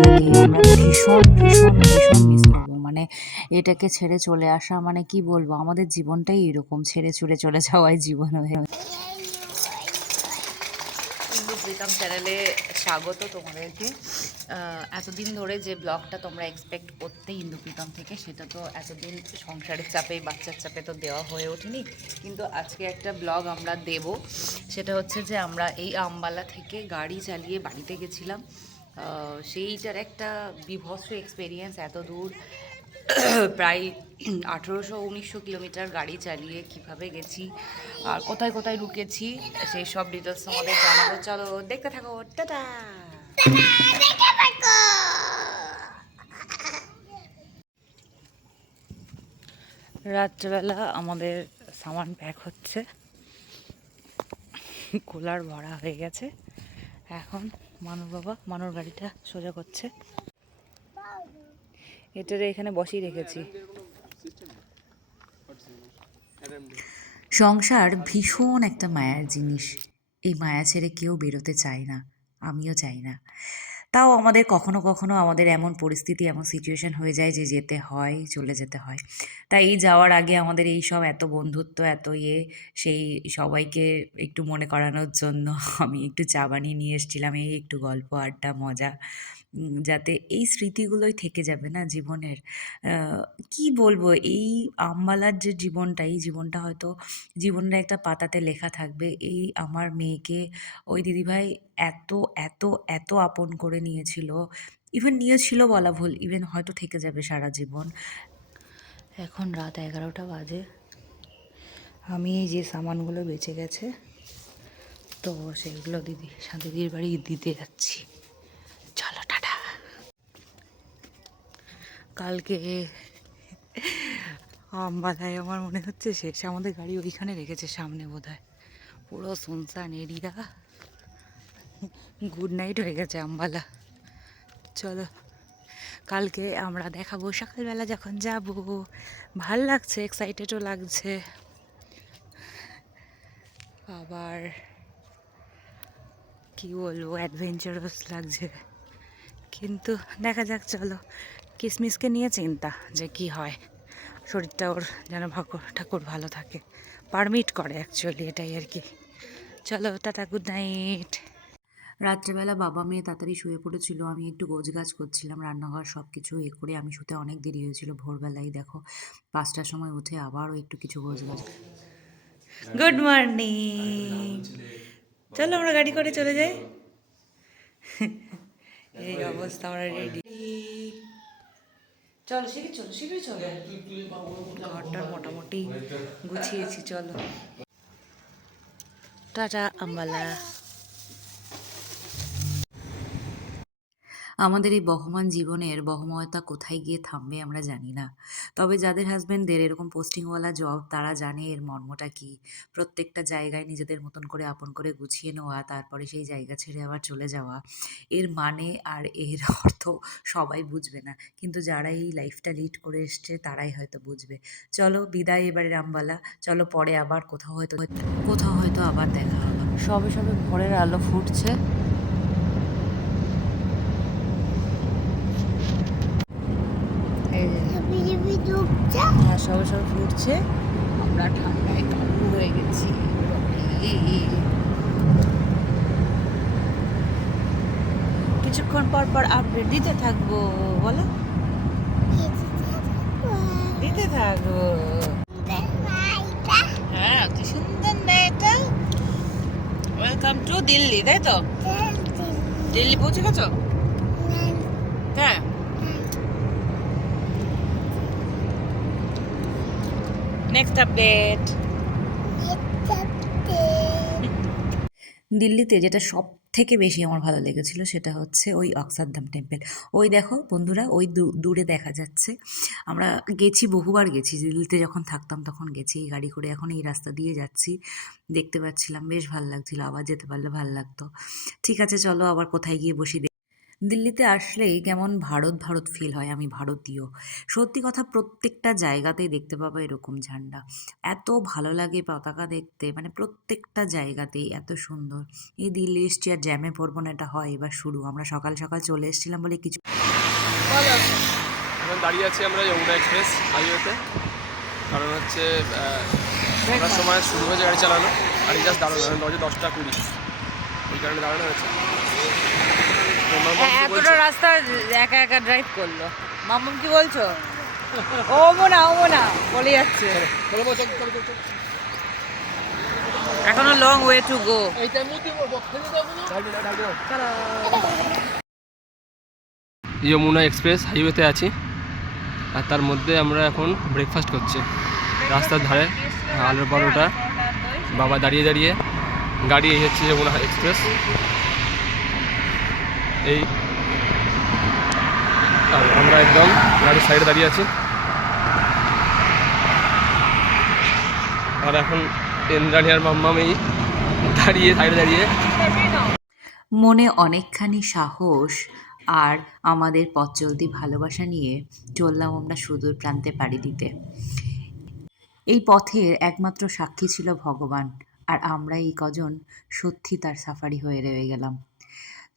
বাবাকে আমরা ভীষণ ভীষণ ভীষণ মিস করবো। মানে এটাকে ছেড়ে চলে আসা মানে কি বলবো, আমাদের জীবনটাই এরকম ছেড়ে ছুড়ে চলে যাওয়াই জীবন হয়ে। হিন্দু প্রীতম চ্যানেলে স্বাগত তোমাদেরকে। এতদিন ধরে যে ব্লগটা তোমরা এক্সপেক্ট করতে হিন্দু প্রীতম থেকে, সেটা তো এতদিন সংসারের চাপে বাচ্চার চাপে তো দেওয়া হয়ে ওঠেনি, কিন্তু আজকে একটা ব্লগ আমরা দেব। সেটা হচ্ছে যে আমরা এই আম্বালা থেকে গাড়ি চালিয়ে বাড়িতে গেছিলাম। সেইটার একটা বিভৎস এক্সপেরিয়েন্স, এত দূর প্রায় 1800-1900 কিলোমিটার গাড়ি চালিয়ে কিভাবে গেছি আর কোথায় কোথায় রুকেছি সেই সব ডিটেলস আমাদের জানাবো। চলো দেখতে থাকো, টাটা। রাত্রেবেলা আমাদের সামান প্যাক হচ্ছে, কুলার ভরা হয়ে গেছে। এখন মানুর গাড়িটা সোজা করছে, এটারে এখানে বসিয়ে রেখেছি। সংসার ভীষণ একটা মায়ার জিনিস, এই মায়া ছেড়ে কেউ বেরোতে চায় না, আমিও চাই না। তাও আমাদের কখনো কখনো আমাদের এমন পরিস্থিতি, এমন সিচুয়েশন হয়ে যায় যে যেতে হয়, চলে যেতে হয়। তাই এই যাওয়ার আগে আমাদের এই সব এত বন্ধুত্ব, এত সেই সবাইকে একটু মনে করানোর জন্য আমি একটু চা বানিয়ে নিয়ে এসেছিলাম, এই একটু গল্প আড্ডা মজা, যাতে এই স্মৃতিগুলোই থেকে যাবে না জীবনের। কি বলবো, এই আম্বালার যে জীবনটা, এই জীবনটা হয়তো জীবনের একটা পাতাতে লেখা থাকবে। এই আমার মেয়েকে ওই দিদিভাই এত এত এত আপন করে নিয়েছিল, ইভেন নিয়েছিল বলা ভুল, ইভেন হয়তো থেকে যাবে সারা জীবন। এখন রাত 11টা বাজে, আমি এই যে সামানগুলো বেঁচে গেছে তো সেগুলো দিদির বাড়ি দিতে যাচ্ছি। চলো টাটা। কালকে আম্বালায় আমার মনে হচ্ছে শেষ, আমাদের গাড়ি ওইখানে রেখেছে সামনে বোধহয়। পুরো শুনশান এরিয়া, গুড নাইট হয়ে গেছে আম্বালা। চলো কালকে আমরা দেখাবো সকালবেলা যখন যাব। ভাল লাগছে, এক্সাইটেডও লাগছে, আবার কি বলবো অ্যাডভেঞ্চারাস লাগছে। কিন্তু দেখা যাক, চলো। কিসমিসকে নিয়ে চিন্তা যে কি হয়, শরীরটা ওর যেন ঠাকুর ভালো থাকে, পারমিট করে অ্যাকচুয়ালি, এটাই আর কি। চলো টাটা, গুড নাইট। রাত্রেবেলা বাবা মেয়ে তাড়াতাড়ি শুয়ে পড়েছিল, আমি একটু গোছগাছ করছিলাম, রান্নাঘর সব কিছু করে আমি শুতে অনেক দেরি হয়েছিল। ভোরবেলায় দেখো 5টার সময় উঠে আবারও একটু কিছু গোছগাছ। Good morning. চলো আমরা গাড়ি করে চলে যাই। এই অবস্থা, আমরা রেডি। চলো শীঘ্রই চলো। ঘরটা মোটামুটি গুছিয়েছি, চলো টাটা আম্বালা। আমাদের এই বহমান জীবনের বহময়তা কোথায় গিয়ে থামবে আমরা জানি না। তবে যাদের হাজবেন্ডদের এরকম পোস্টিংওয়ালা জব, তারা জানে এর মর্মটা কী। প্রত্যেকটা জায়গায় নিজেদের মতন করে আপন করে গুছিয়ে নেওয়া, তারপরে সেই জায়গা ছেড়ে আবার চলে যাওয়া, এর মানে আর এর অর্থ সবাই বুঝবে না, কিন্তু যারা এই লাইফটা লিড করে এসছে তারাই হয়তো বুঝবে। চলো বিদায় এবারে রামবালা, চলো পরে আবার কোথাও হয়তো আবার দেখা হবে। সবে সবে ভোরের আলো ফুটছে। এই যে হ্যাঁ, সবে সবে ফুটছে, আমরা ঠান্ডায় কাবু হয়ে গেছি। কিছুক্ষণ পর পর আপডেট দিতে থাকবো, বলো দিতে থাকবো। হ্যাঁ কি সুন্দর না এটা। ওয়েলকাম টু দিল্লি, তাই তো? দিল্লি পৌঁছে গেছো? হ্যাঁ। Next update. দিল্লিতে যেটা সব থেকে বেশি আমার ভালো লেগেছিল সেটা হচ্ছে ওই অক্ষরধাম টেম্পল। ওই দেখো বন্ধুরা, ওই দূরে দেখা যাচ্ছে। আমরা গেছি, বহুবার গেছি, দিল্লিতে যখন থাকতাম তখন গেছি এই গাড়ি করে। এখন এই রাস্তা দিয়ে যাচ্ছি, দেখতে পাচ্ছিলাম, বেশ ভালো লাগছিল, আবার যেতে পারলে ভালো লাগতো। ঠিক আছে চলো আবার কোথায় গিয়ে বসি। দিল্লিতে আসলেই কেমন ভারত ভারত ফিল হয়, আমি ভারতীয়। সত্যি কথা, প্রত্যেকটা জায়গাতেই দেখতে পাবো এরকম ঝান্ডা। এত ভালো লাগে পতাকা দেখতে, মানে প্রত্যেকটা জায়গাতেই এত সুন্দর। এই দিল্লি এসছি আর জ্যামে পড়বো না, এটা হয় এবার শুরু। আমরা সকাল সকাল চলে এসেছিলাম বলে কিছু এখন দাঁড়িয়ে আছি আমরা যমুনা এক্সপ্রেস হাইওয়েতে। কারণ হচ্ছে ওনার সময় শুরু হয়েছে গাড়ি চালানো, গাড়ি জাস্ট দাঁড়ানো, এখন বাজে 10টা 20, ওই কারণে দাঁড়ানো হয়েছে। তো মাম্মা কি এতটা বলছে? রাস্তা একা একা ড্রাইভ করলো। মাম্মাম কি বলছো? ও মোনা বলে যাচ্ছে। চলো, চলো, চলো, চলো, চলো। এখনো long way to go. Yamuna express হাইওয়েতে আছি, আর তার মধ্যে আমরা এখন ব্রেকফাস্ট করছি রাস্তার ধারে। আলুর পরোটা, বাবা দাঁড়িয়ে দাঁড়িয়ে। গাড়ি এই হচ্ছে যমুনা এক্সপ্রেস, এই। আর আমরা একদম গাড়ির সাইডে দাঁড়িয়ে আছি। আর এখন ইন্দ্রাণী আর মাম্মাম এই দাঁড়িয়ে সাইডে দাঁড়িয়ে। মনে অনেকখানি সাহস আর আমাদের পথ চলতি ভালোবাসা নিয়ে চললাম আমরা সুদূর প্রান্তে পাড়ি দিতে। এই পথের একমাত্র সাক্ষী ছিল ভগবান, আর আমরা এই কজন সত্যি তার সাফারি হয়ে রয়ে গেলাম।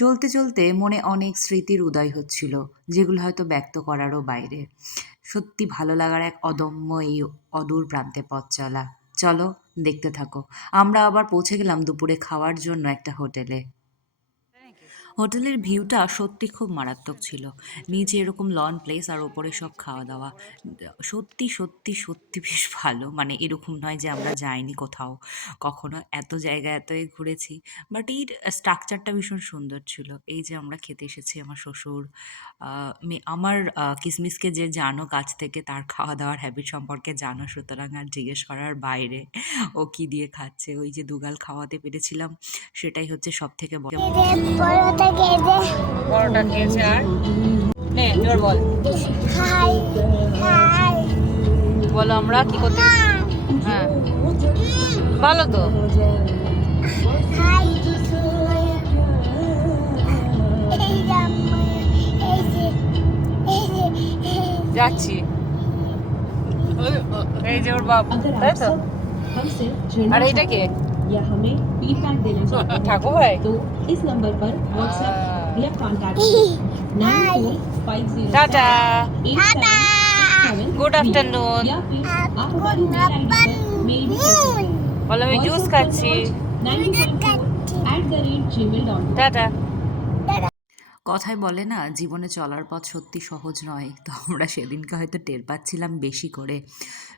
চলতে চলতে মনে অনেক স্মৃতির উদয় হচ্ছিল, যেগুলো হয়তো ব্যক্ত করারও বাইরে। সত্যি ভালো লাগার এক অদম্য এই অদূর প্রান্তে পথ চলা। চলো, দেখতে থাকো। আমরা আবার পৌঁছে গেলাম দুপুরে খাওয়ার জন্য একটা হোটেলে। হোটেলের ভিউটা সত্যি খুব মারাত্মক ছিল। নিচে এরকম লন প্লেস আর ওপরে সব খাওয়া দাওয়া। সত্যি সত্যি সত্যি বেশ ভালো। মানে এরকম নয় যে আমরা যাইনি কোথাও কখনো, এত জায়গা এতই ঘুরেছি। বাট এই স্ট্রাকচারটা ভীষণ সুন্দর ছিল। এই যে আমরা খেতে এসেছি, আমার শ্বশুর, আমার কিসমিসকে যে জানো কাছ থেকে, তার খাওয়া দাওয়ার হ্যাবিট সম্পর্কে জানো, সুতরাং আর জিজ্ঞেস করার বাইরে ও কী দিয়ে খাচ্ছে। ওই যে দুগাল খাওয়াতে পেরেছিলাম, সেটাই হচ্ছে সব থেকে বড়। পরোটা খেয়েছে আর নে জোর বল। বলো আমরা কি করতে। হ্যাঁ ভালো তো। যাচ্ছি, এই যে ওর বাপ, তাই তো। আর এইটা কে? या हमें फीडबैक देना चाहते हैं ठाकुर भाई तो इस नंबर पर व्हाट्सएप या कॉन्टैक्ट 9450 टाटा, 8767 गुड आफ्टरनून। या फिर आप हमारी मेल आईडी पर मेल भी कर सकते हैं বলো আমি জুস খাচ্ছি। 90.4@gmail.com tata. কথায় বলে না, জীবনে চলার পথ সত্যি সহজ নয়। তো আমরা সেদিনকে হয়তো টের পাচ্ছিলাম বেশি করে।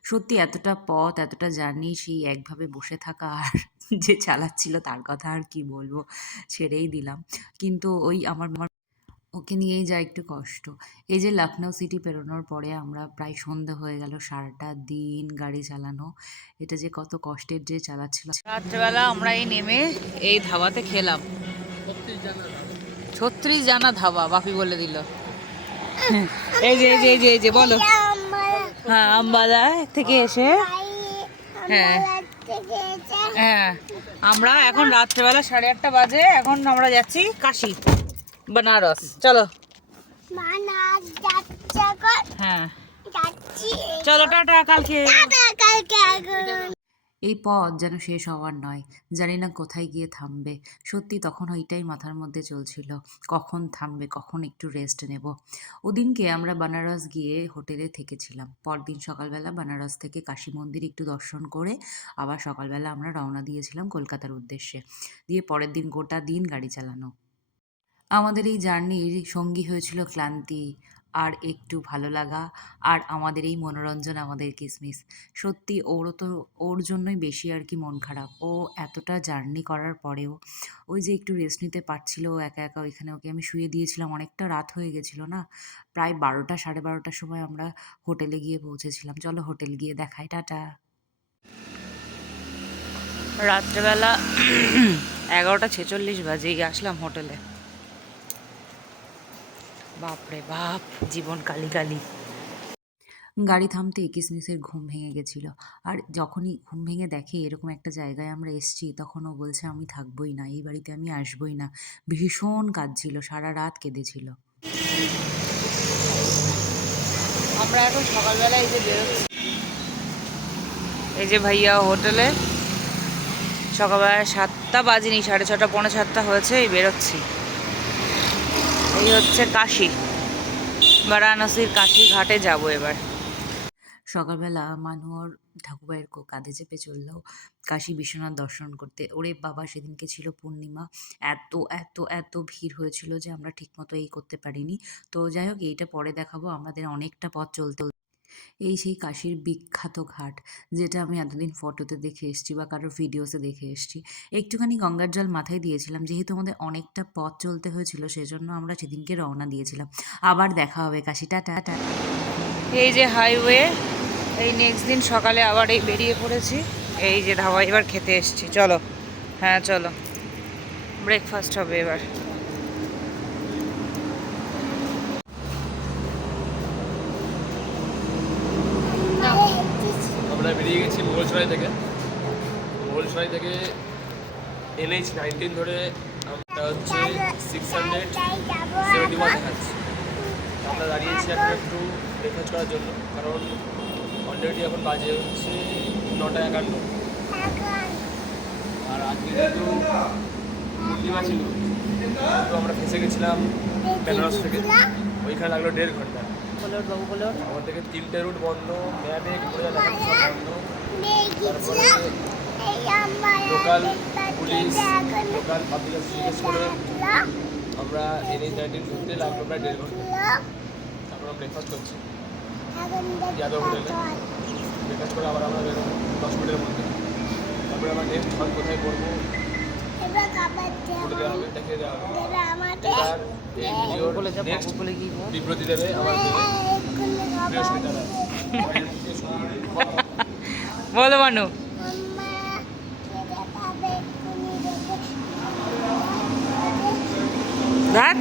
সত্যি এতটা পথ, এতটা জার্নি, সেই একভাবে বসে থাকা, আর যে চালাচ্ছিল তার কথা আর কি বলবো, ছেড়েই দিলাম। কিন্তু ওই আমার ওকে নিয়েই যা একটু কষ্ট। এই যে লখনউ সিটি পেরোনোর পরে আমরা প্রায় সন্ধ্যা হয়ে গেল, সারাটা দিন গাড়ি চালানো, এটা যে কত কষ্টের যে চালাচ্ছিল। রাত্রেবেলা আমরা এই নেমে এই ধাবাতে খেলাম। 36 জানা ধাবা, বাপি বলে দিল। এই যে এই যে এই যে এই যে বলো। হ্যাঁ আম্বালা থেকে এসে, হ্যাঁ হ্যাঁ আমরা এখন রাত্রেবেলা 8:30 বাজে, এখন আমরা যাচ্ছি কাশী, বেনারস। চলো হ্যাঁ চলো, টাটা, কালকে। এই পথ যেন শেষ হওয়ার নয়, জানি না কোথায় গিয়ে থামবে। সত্যি তখন ওইটাই মাথার মধ্যে চলছিল, কখন থামবে, কখন একটু রেস্ট নেব। ওদিনকে আমরা বেনারস গিয়ে হোটেলে থেকেছিলাম। পরদিন সকালবেলা বেনারস থেকে কাশী মন্দির একটু দর্শন করে আবার সকালবেলা আমরা রওনা দিয়েছিলাম কলকাতার উদ্দেশ্যে। দিয়ে পরের দিন গোটা দিন গাড়ি চালানো। আমাদের এই জার্নির সঙ্গী হয়েছিল ক্লান্তি, আর একটু ভালো লাগা, আর আমাদের এই মনোরঞ্জন, আমাদের কিসমিস। সত্যি ওরও তো, ওর জন্যই বেশি আর কি মন খারাপ। ও এতটা জার্নি করার পরেও ওই যে একটু রেস্ট নিতে পারছিল ও একা একা। ওইখানে ওকে আমি শুয়ে দিয়েছিলাম, অনেকটা রাত হয়ে গেছিলো না, প্রায় 12টা 12:30টার সময় আমরা হোটেলে গিয়ে পৌঁছেছিলাম। চলো হোটেল গিয়ে দেখাই, টাটা। রাত্রেবেলা 11:46 বাজে আসলাম হোটেলে। বাপরে বাপ, জীবন কালি কালি। গাড়ি থামতেই কিসমিসের ঘুম ভেঙে গেছিল। আর যখনই ঘুম ভেঙে দেখে এরকম একটা জায়গায় আমরা এসেছি, তখন ও বলছে আমি থাকবোই না, এই বাড়িতে আমি আসবোই না। ভীষণ কাঁদছিল, সারা রাত কেঁদেছিল। আমরা এখন সকালবেলা এই যে বেরোচ্ছি, এই যে ভাইয়া হোটেলে সকালবেলা 7টা বাজেনি, 6:30 পৌনে 7টা হয়েছে, এই বেরোচ্ছি। এই হচ্ছে কাশী, বারাণসীর কাশী ঘাটে যাব এবার। সকালবেলা মানুর ঠাকুরবাড়ির কাঁধে চেপে চলল কাশী বিশ্বনাথ দর্শন করতে। ওরে বাবা, সেদিনকে ছিল পূর্ণিমা, এত এত এত ভিড় হয়েছিল যে আমরা ঠিকমতো এই করতে পারিনি। তো যাই হোক, এইটা পরে দেখাবো। আমাদের অনেকটা পথ চলতে এই সেই কাশীর বিখ্যাত ঘাট, যেটা আমি এতদিন ফটোতে দেখে এসেছি বা কারোর ভিডিওসে দেখে এসেছি। একটুখানি গঙ্গার জল মাথায় দিয়েছিলাম, যেহেতু আমাদের অনেকটা পথ চলতে হয়েছিল সেজন্য আমরা সেদিনকে রওনা দিয়েছিলাম। আবার দেখা হবে কাশী, টাটা টাটা। এই যে হাইওয়ে, এই নেক্সট দিন সকালে আবার এই বেরিয়ে পড়েছি। এই যে ধাবা এবার খেতে এসেছি, চলো। হ্যাঁ চলো, ব্রেকফাস্ট হবে এবার। আমরা বেরিয়ে গেছি মোগলসরাই থেকে। মোগলসরাই থেকে NH-19 ধরে আমরা হচ্ছে 671 দেখাচ্ছি। আমরা দাঁড়িয়েছি এখন একটু ব্রেকফাস্ট করার জন্য, কারণ অলরেডি এখন বাজে হচ্ছে 9:51। আর আজকে যেহেতু পূর্ণিমা ছিল, তো আমরা ফেসে গেছিলাম বেনারস থেকে। ওইখানে লাগলো 1.5 ঘন্টা। বাবু বলো। আমার থেকে 3টে রুট বন্ধ, ম্যাপে ঘুরে দেখাচ্ছি সব বন্ধ। তারপরে লোকাল পুলিশ, লোকাল পাবলিক জিজ্ঞেস করে আমরা NH-19 ঢুকতে লাগলো প্রায় 1.5 ঘন্টা। তারপর আমরা ব্রেকফাস্ট করছি যাদব হোটেলে। ব্রেকফাস্ট করে আবার আমরা বেরোবো 10 মিনিটের মধ্যে। তারপরে আমরা নেক্সট ঘর কোথায় করবো বলে দেওয়া হবে, দেখিয়ে দেওয়া হবে। এবার এই ভিডিওর নেক্সট বিবৃতি দেবে আমার বৃহস্পতিবার। বলো মানু। দেখ,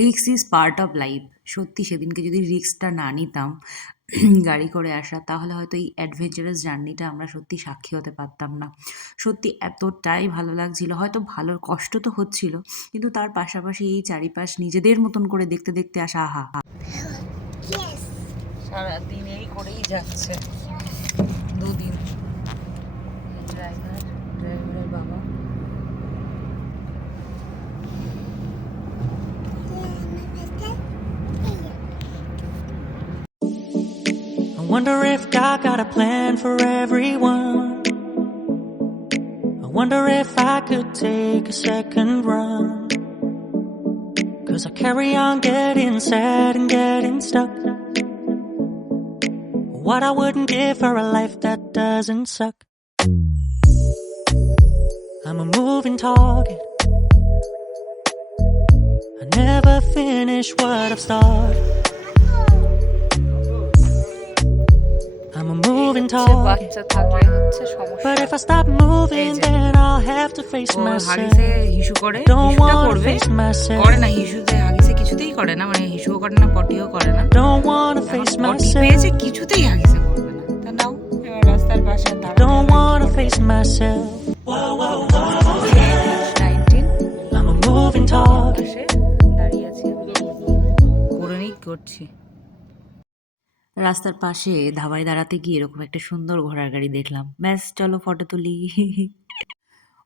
risk is part of life. সত্যি সেদিনকে যদি রিস্কটা না নিতাম গাড়ি করে আসা, তাহলে হয়তো এই অ্যাডভেঞ্চারাস জার্নিটা আমরা সত্যি সাক্ষী হতে পারতাম না। সত্যি এতটাই ভালো লাগছিল, হয়তো ভালোর কষ্ট তো হচ্ছিল, কিন্তু তার পাশাপাশি এই চারিপাশ নিজেদের মতন করে দেখতে দেখতে আসা, আহা। সারাদিন এই করেই যাচ্ছে, দুদিন। ড্রাইভারের বাবা। I wonder if God got a plan for everyone. I wonder if I could take a second run. 'Cause I carry on getting sad and getting stuck. What I wouldn't give for a life that doesn't suck. I'm a moving target. I never finish what I've started. I'm a moving target. বাচ্চা থাকলে হচ্ছে সমস্যা। But if I stop moving, then I'll have to face O myself. হাগিসে হিসু করে, Don't হিসুটা wanna করবে, face myself. করে না হিসুতে, হাগিসে কিছুতেই করে না, মানে হিসুও করে না, পটিও করে না। Don't wanna face potty myself. পেয়েছে, কিছুতেই হাগিসে করবে না। তা নাও, এবার রাস্তার পাশে Don't wanna face myself. 19 I'm a moving target. পাশে দাঁড়িয়ে আছি, করে নিই করছি। রাস্তার পাশে ধাবায় দাঁড়াতে গিয়ে এরকম একটা সুন্দর ঘোড়ার গাড়ি দেখলাম, ব্যাস চলো ফটো তুলি।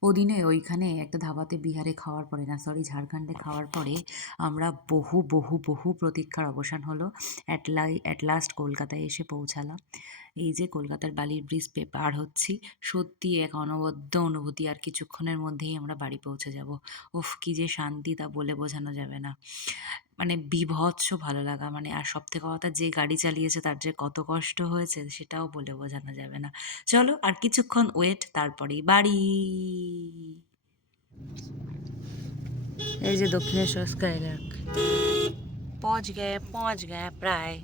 ওদিনে ওইখানে একটা ধাবাতে বিহারে খাওয়ার পরে, না সরি ঝাড়খণ্ডে খাওয়ার পরে আমরা বহু বহু বহু প্রতীক্ষার অবসান হলো। অ্যাট লাস্ট কলকাতায় এসে পৌঁছালাম। এই যে কলকাতার বালির ব্রিজ পার হচ্ছি, সত্যি এক অনবদ্য অনুভূতি। আর কিছুক্ষণের মধ্যেই আমরা বাড়ি পৌঁছে যাব। উফ, কি যে শান্তি, তা বলে বোঝানো যাবে না। মানে বীভৎস ভালো লাগা, মানে আর সবথেকে কথা, যে গাড়ি চালিয়েছে তার যে কত কষ্ট হয়েছে সেটাও বলে বোঝানো যাবে না। চলো আর কিছুক্ষণ ওয়েট, তারপরেই বাড়ি। এই যে দক্ষিণেশ্বর স্কাইলার্ক, পৌঁছ গে প্রায়।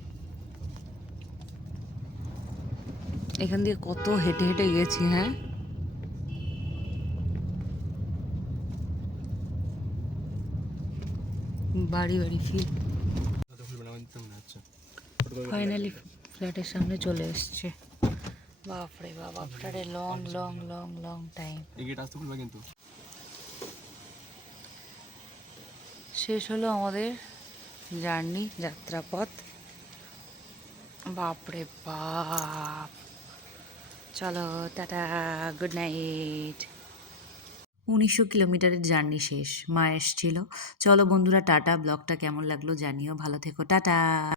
এখান দিয়ে কত হেঁটে হেঁটে গেছি। হ্যাঁ, বাড়ি বাড়ি ফিল। ফাইনালি ফ্ল্যাটের সামনে চলে এসছে। বাপরে বাপ, after a long long long long time এই গেট আসতে খুলবে কিন্তু। শেষ হলো আমাদের জার্নি, যাত্রাপথ। বাপরে বাপ, চলো টাটা, গুড নাইট। 1900 কিলোমিটারের জার্নি শেষ, মা এসছিল। চলো বন্ধুরা টাটা, ব্লগটা কেমন লাগলো জানিও, ভালো থেকো, টাটা।